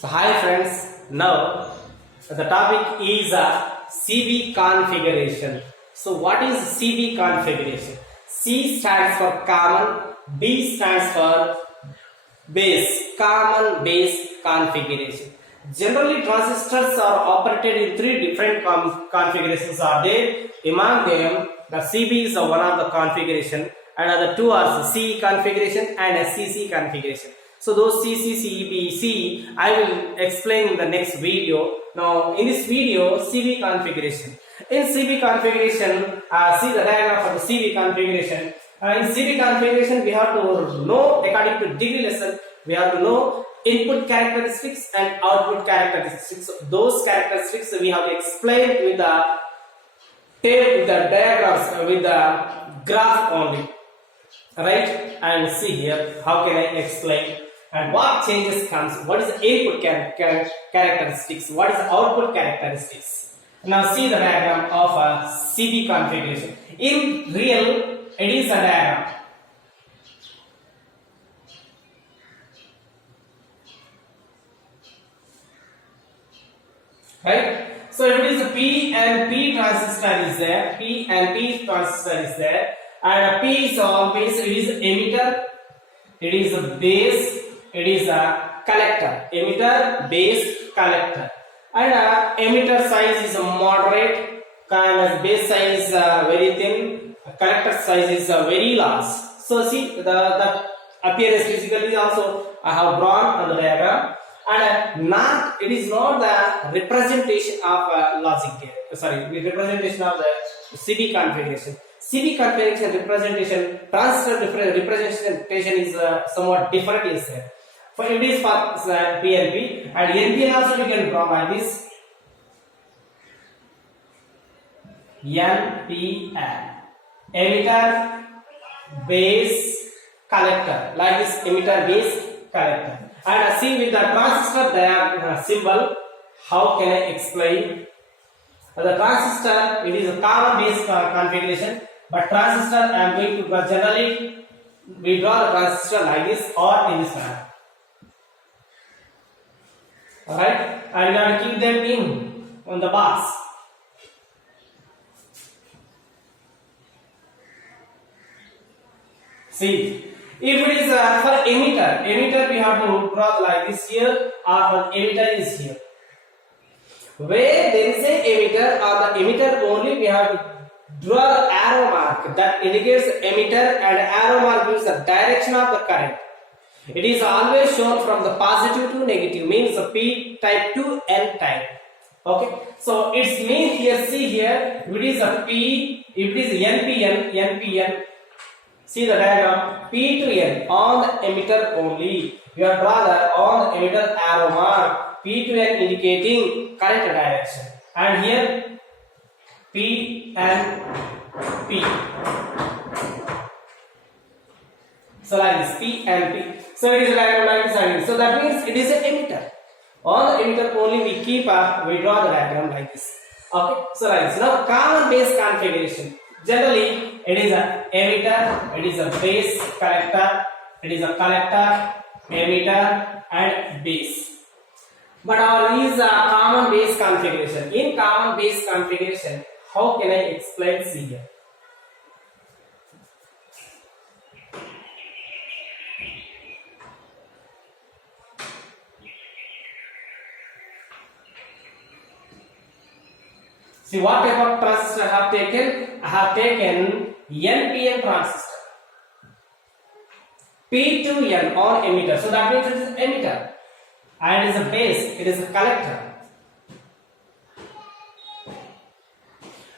So hi friends, now the topic is CB configuration. So what is CB configuration? C stands for common, B stands for base, common base configuration. Generally transistors are operated in three different configurations are there. Among them the CB is one of the configuration and other two are CE configuration and CC configuration. So those C, C, C, B, C I will explain in the next video. Now in this video CB configuration. In CB configuration, see the diagram for the CB configuration. In CB configuration we have to know according to degree lesson we have to know input characteristics and output characteristics. Those characteristics we have to explain with the table, with the diagrams, with the graph only. Right? And see here how can I explain and what changes comes, what is the input characteristics, what is the output characteristics. Now see the diagram of a CB configuration. In real it is a diagram. Right? So if it is a P and P transistor is there, P and P transistor is there, and P is always, it is emitter, it is a base, it is a collector, emitter, base, collector, and emitter size is a moderate, and base size is very thin, collector size is very large. So see the appearance physically also I have drawn on the diagram. And not, it is not the representation of logic gate. Sorry, the representation of the CB configuration. CB configuration representation, transistor representation is somewhat different is there. For it is for PNP and NPN also we can draw like this. NPN, emitter, base, collector, like this emitter, base, collector. And see with the transistor diagram symbol, how can I explain? The transistor, it is a common base configuration, but transistor I am going to generally we draw the transistor like this or in this manner. Alright, and we have to keep them in on the box. See. If it is for emitter we have to draw like this here, or for emitter is here. Where there is a emitter or the emitter only we have to draw the arrow mark that indicates emitter, and arrow mark gives the direction of the current. It is always shown from the positive to negative, means the P type to N type. Okay, so its mean here, see here, if it is a P, if it is NPN. See the diagram, P to N on the emitter only. You have drawn the on the emitter arrow mark, P to N indicating current direction. And here P and P. So like this, P and P. So it is a diagram like this. So that means it is an emitter. On the emitter only we keep we draw the diagram like this. Okay, so like this. Now common base configuration. Generally, it is a emitter, it is a base, collector, it is a collector, emitter, and base. But our is a common base configuration. In common base configuration, how can I explain? See here. See what type of transistor I have taken? I have taken NPN transistor. P to N on emitter. So that means it is emitter. And it is a base. It is a collector.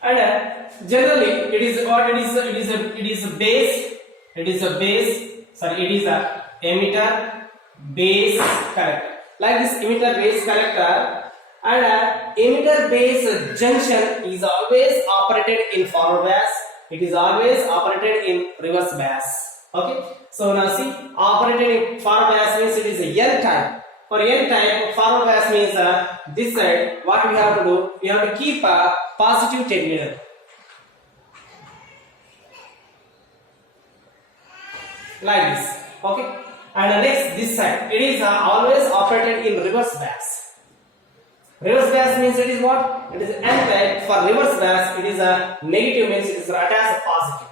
And generally it is what it is. It is a base. It is a base. Sorry, it is a emitter, base, collector. Like this emitter, base, collector. And emitter base junction is always operated in forward bias. It is always operated in reverse bias. Okay. So now see, operated in forward bias means it is a N type. For N type, forward bias means this side. What we have to do? We have to keep a positive terminal. Like this. Okay. And next this side, it is always operated in reverse bias. Reverse bias means it is what? It is anti. For reverse bias, it is a negative, means it is attached as positive.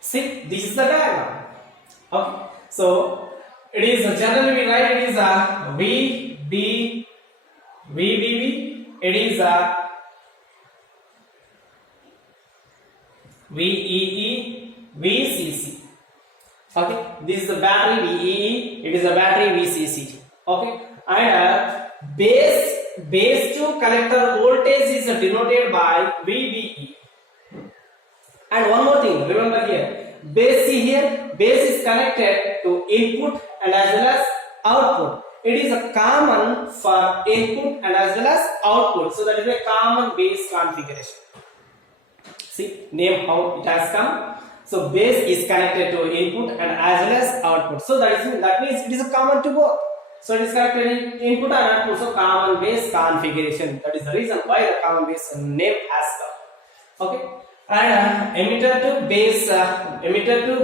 See, this is the diagram. Okay, so it is generally we write it is a VB, VBB. It is a VEE, VCC. Okay, this is the battery VEE. It is a battery VCC. Okay, and base to collector voltage is denoted by VBE. And one more thing, remember here, base C here, base is connected to input and as well as output. It is a common for input and as well as output. So that is a common base configuration. See, name how it has come. So base is connected to input and as well as output. So that means it is a common to both. So it is connected in input and output. So common base configuration. That is the reason why the common base name has come. Okay. And emitter to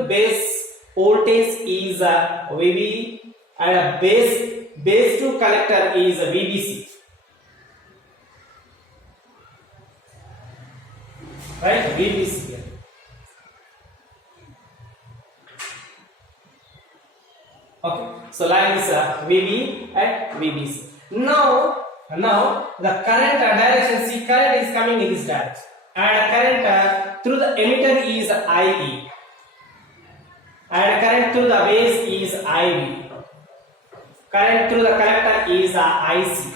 base voltage is VB, and base to collector is VBC. Right, VBC here. Okay, so like this VB and VBC. Now the current direction, see, current is coming in this direction. And current through the emitter is IE, and current through the base is IB, current through the collector is IC.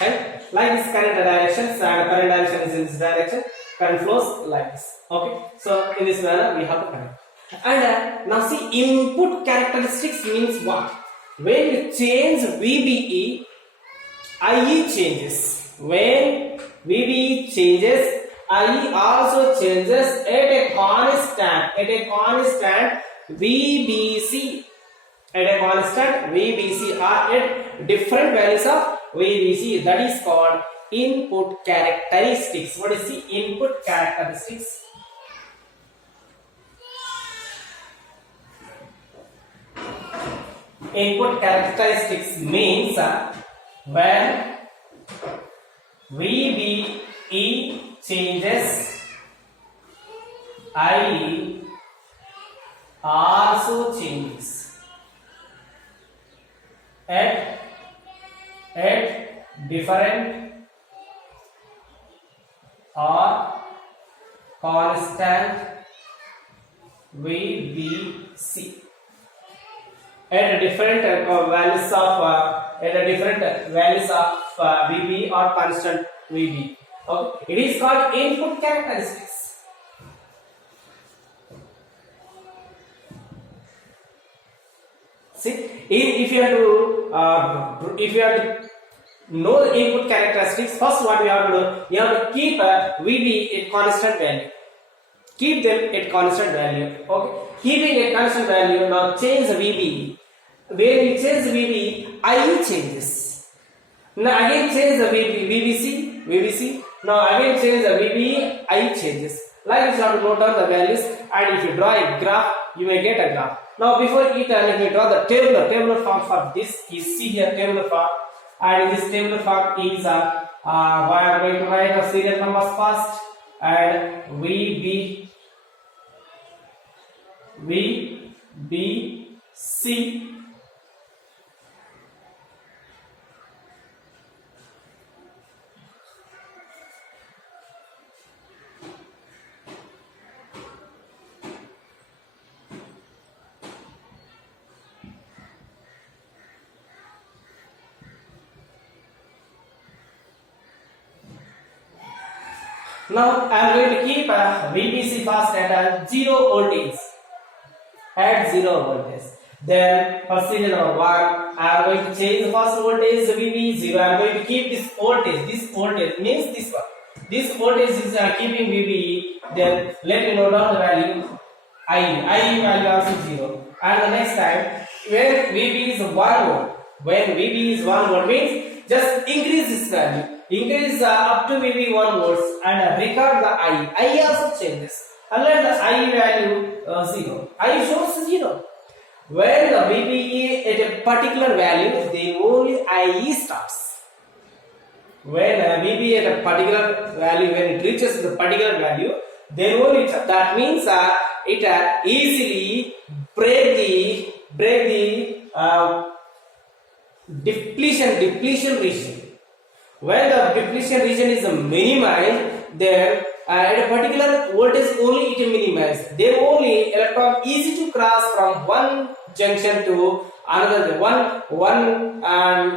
Okay, like this current directions, and current direction is in this direction, current flows like this. Okay, so in this manner we have to connect. And now see, input characteristics means what? When you change VBE, IE changes. When VBE changes, IE also changes at a constant VBC, or at different values of VBC. That is called input characteristics. What is the input characteristics? Input characteristics means when VBE changes, IE also changes at different or constant VBC. At different values of VB or constant VB. Okay, it is called input characteristics. See, if you have to know the input characteristics, first what we have to do, you have to keep VB at constant value. Keep them at constant value. Okay, keeping at constant value. Now change the VB. When you change the VB, IE changes. Now again change the VBC. Now again change the VB, IE changes. Like this, you have to note down the values, and if you draw a graph, you may get a graph. Now before it, let me draw the tabular form for this. You see here tabular form, and in this tabular form is I am going to write the serial numbers first, and VBC. Now I am going to keep VBC first at 0 voltage. At 0 voltage. Then for serial number 1, I am going to change the first voltage VB0. I am going to keep this voltage. This voltage means this one. This voltage is keeping VB. Then let me note down the value IE value also 0. And the next time when VB is 1 volt. When VB is 1 volt means just increase this value, increase up to maybe 1 volts and record the I also changes and let the I value 0. I shows 0. When the VBE at a particular value, then only IE starts. When VBE at a particular value, when it reaches the particular value, then only that means it easily break the depletion region. When the depletion region is minimized, then at a particular voltage only it minimized. Then only electron easy to cross from one junction to another, one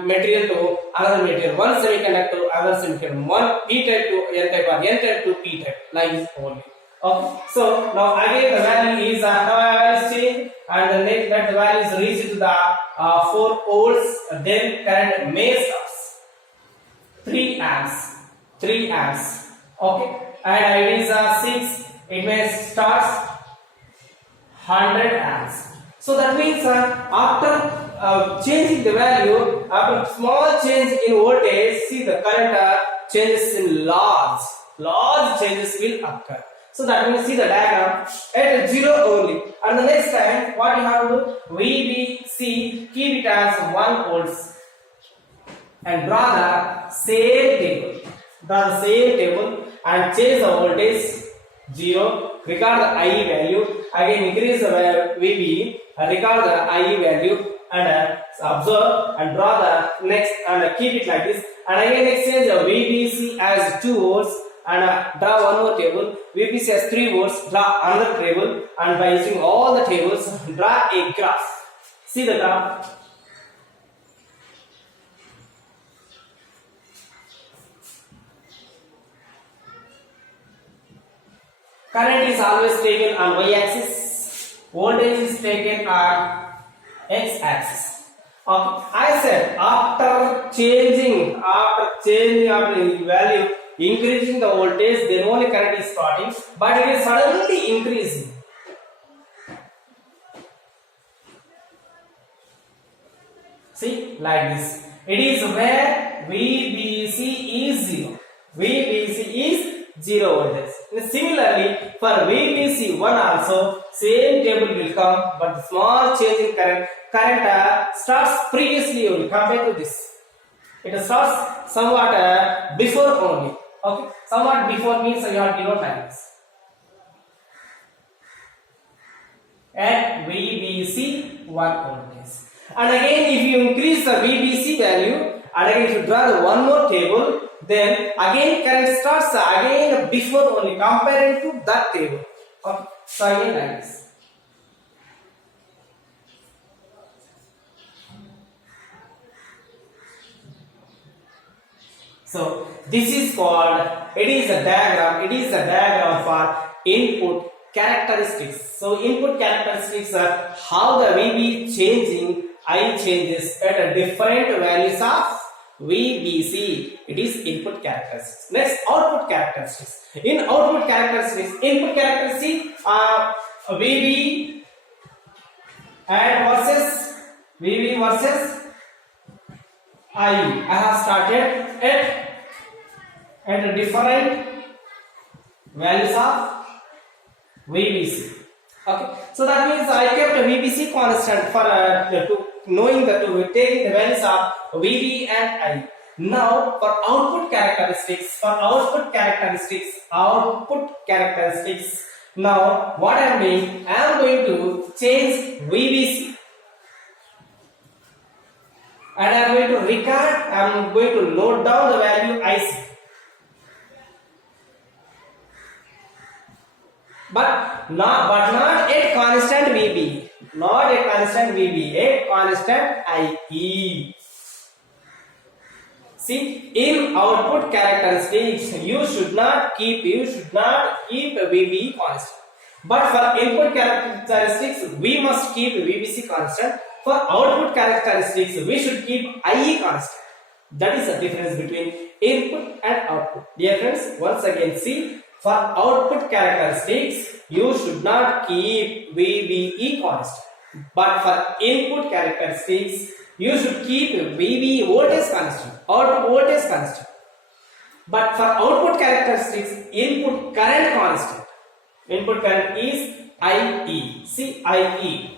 material to another material, one semiconductor to another semiconductor, one P type to N type or N type to P type, like this only. Okay, so now again the value is changed, and the next value is reached to the 4 volts. Then current may starts 3 amps. Okay, and it is 6. It may starts 100 amps. So that means after changing the value, after small change in voltage, see the current changes in large changes will occur. So that means see the diagram at 0 only. And the next time what you have to do, VBC, keep it as 1 volts and draw the same table. And change the voltage 0. Record the IE value. Again increase the VBE. Record the IE value and observe and draw the next and keep it like this. And again exchange the VBC as 2 volts. And draw one more table. VBC has 3 volts. Draw another table, and by using all the tables, draw a graph. See the graph. Current is always taken on y-axis. Voltage is taken on x-axis. I said after changing the value, increasing the voltage, then only current is starting, but it is suddenly increasing. See, like this. It is where VBC is 0. VBC is 0 voltage. Similarly, for VBC1 also, same table will come, but the small change in current starts previously only compared to this. It starts somewhat before only. Okay, somewhat before means you have below times. At VBC 1 voltage. And again, if you increase the VBC value, and again if you draw one more table, then again current starts again before only comparing to that table. Okay, so again like this. So this is called, it is a diagram for input characteristics. So input characteristics are how the VB changing, I changes at a different values of VBC. It is input characteristics. Next, output characteristics. In output characteristics, input characteristics are VB and VB versus I have started at different values of VBC. Okay, so that means I kept a VBC constant for to knowing that to taking the values of VB and I. Now for output characteristics, now what I am doing, I am going to change VBC. And I am going to record, I am going to note down the value IC. But not a constant VB. Not a constant VB, a constant IE. See, in output characteristics, you should not keep a VB constant. But for input characteristics, we must keep VBC constant. For output characteristics, we should keep IE constant. That is the difference between input and output. Dear friends, once again see, for output characteristics, you should not keep VBE constant. But for input characteristics, you should keep VB voltage constant, output voltage constant. But for output characteristics, input current constant. Input current is IE. See IE.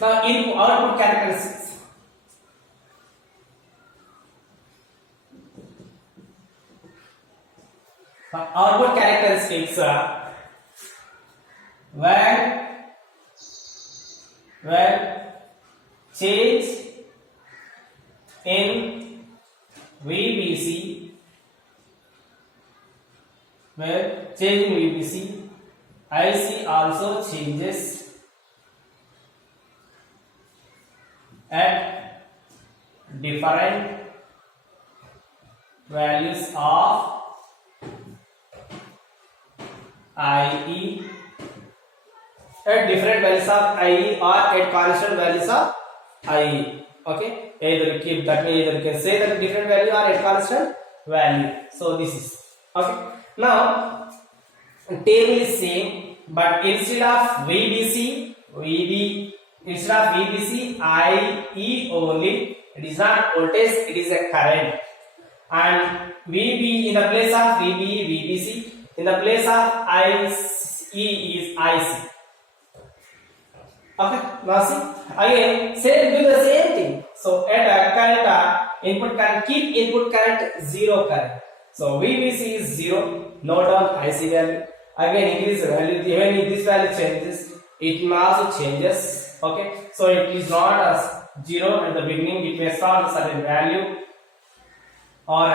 Now input output characteristics. For output characteristics, when change in VBC, IC also changes at different values of IE, at different values of IE or at constant values of IE. Okay, either you keep that means either you can say that different value or at constant value. So this is okay. Now table is same, but instead of VBC, IE only. It is not voltage, it is a current. And VB in the place of VBC, in the place of IE is IC. Okay, now see again, do the same thing. So at a current, input current, keep input current 0 current. So VBC is 0, note down IC value. Again increase the value. Even if this value changes, it also changes. Okay, so it is not as 0 at the beginning. It may start a certain value, or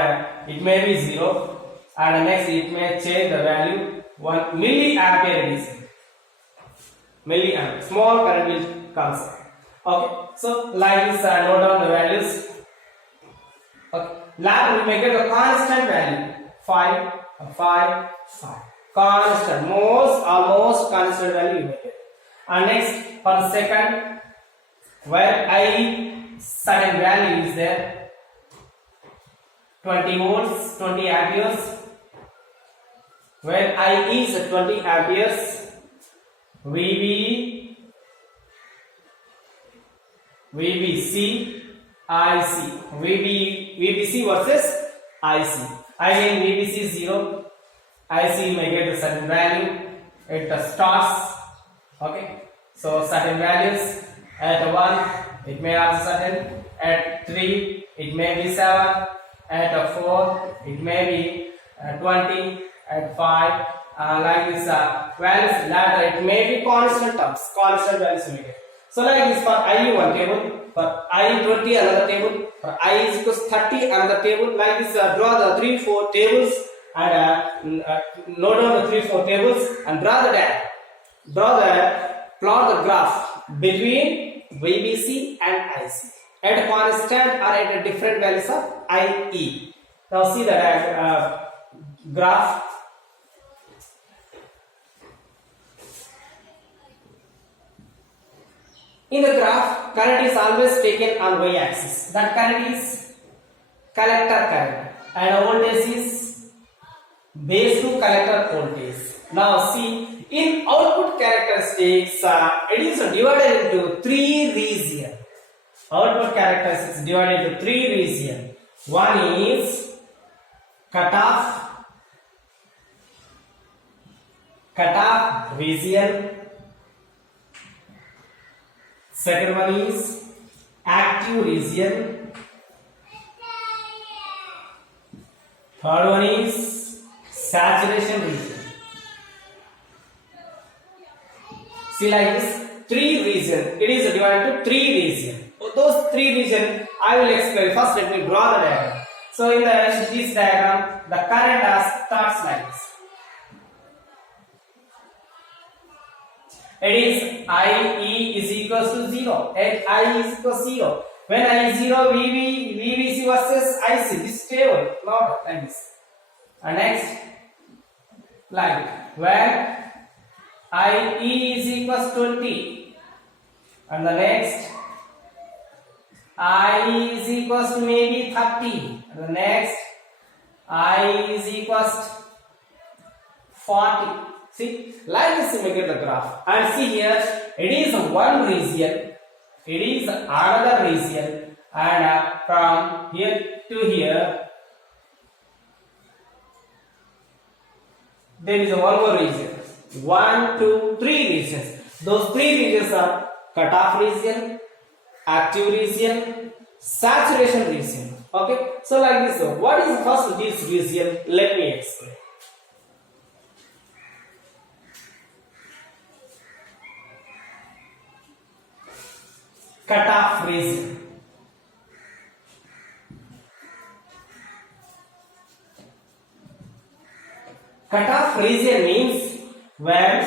it may be 0, and next it may change the value 1 milliampere. It is milliamp. Small current will comes. Okay, so like this, note down the values. Okay, lab will make it a constant value 5, 5, 5. Constant, almost constant value you make it. And next for second, where I certain value is there, 20 volts, 20 amperes. Where I is 20 amperes. VBC, IC. VBC versus IC. Again VBC is 0. IC may get a certain value. It starts. Okay. So certain values at 1, it may also certain. At 3, it may be 7. At 4, it may be 20. At 5, like this values ladder, it may be constant terms, constant values we get. So like this, for IE one table, for IE 20 another table, for I is equals 30 another table. Like this, draw the 3, 4 tables and note down the 3, 4 tables and plot the graph between VBC and IC at constant or at a different values of IE. Now see the graph. In the graph, current is always taken on y-axis. That current is collector current, and voltage is base to collector voltage. Now see, in output characteristics, it is divided into 3 regions. Output characteristics divided into 3 regions. One is cutoff region. Second one is active region. Third one is saturation region. See like this, 3 regions. It is divided into 3 regions. Those 3 regions I will explain. First let me draw the diagram. So in this diagram, the current starts like this. It is IE is equals to 0. At I is equals to 0. When I is 0, VBC versus IC. This table, not like this. And next, like when IE is equals to 20. And the next, I is equals to maybe 30. And the next, I is equals to 40. See, like this you may get the graph. And see here, it is one region, it is another region, and from here to here, there is one more region. 1, 2, 3 regions. Those 3 regions are cutoff region, active region, saturation region. Okay, so like this. What is first this region? Let me explain. Cutoff region. Cutoff region means when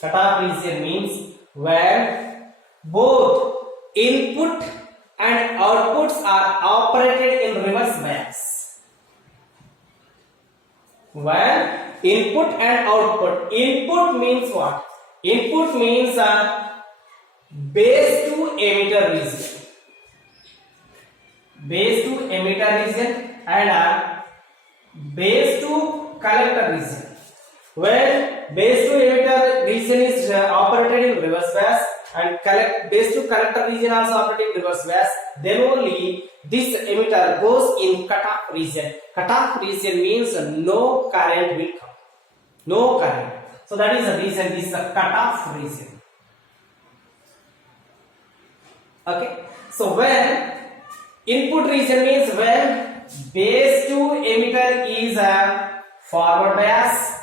cutoff region means when both input and outputs are operated in reverse bias. When input and output, input means what? Input means base to emitter region, base to emitter region, and base to collector region. When base to emitter region is operated in reverse bias and base to collector region also operating in reverse bias, then only this emitter goes in cutoff region. Cutoff region means no current will come, no current. So that is the reason this is the cutoff region. Okay, so when input region means when base to emitter is a forward bias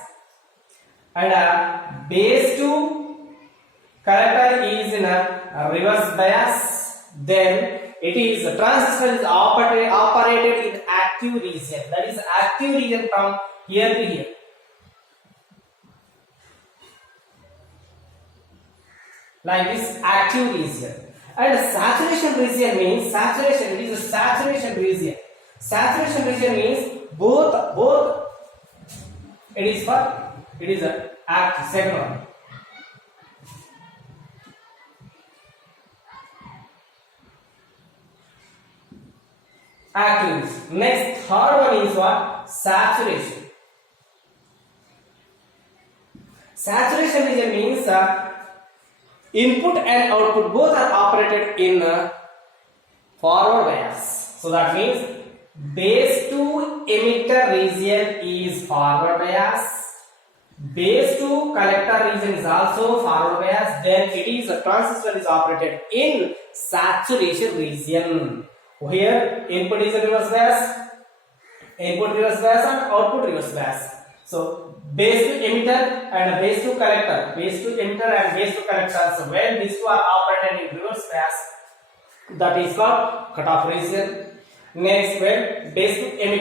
and base to collector is in a reverse bias, then it is the transistor is operated in active region. That is active region from here to here. Like this active region. And saturation region means saturation. It is a saturation region. Saturation region means both. It is a active second one. Active. Next, third one is what? Saturation. Saturation region means input and output both are operated in forward bias. So that means base to emitter region is forward bias, base to collector region is also forward bias, then it is a transistor is operated in saturation region. Here input is a reverse bias, input reverse bias and output reverse bias. So base to emitter and base to collector, base to emitter and base to collector. So when these two are operated in reverse bias, that is called cutoff region. Next, when base to emitter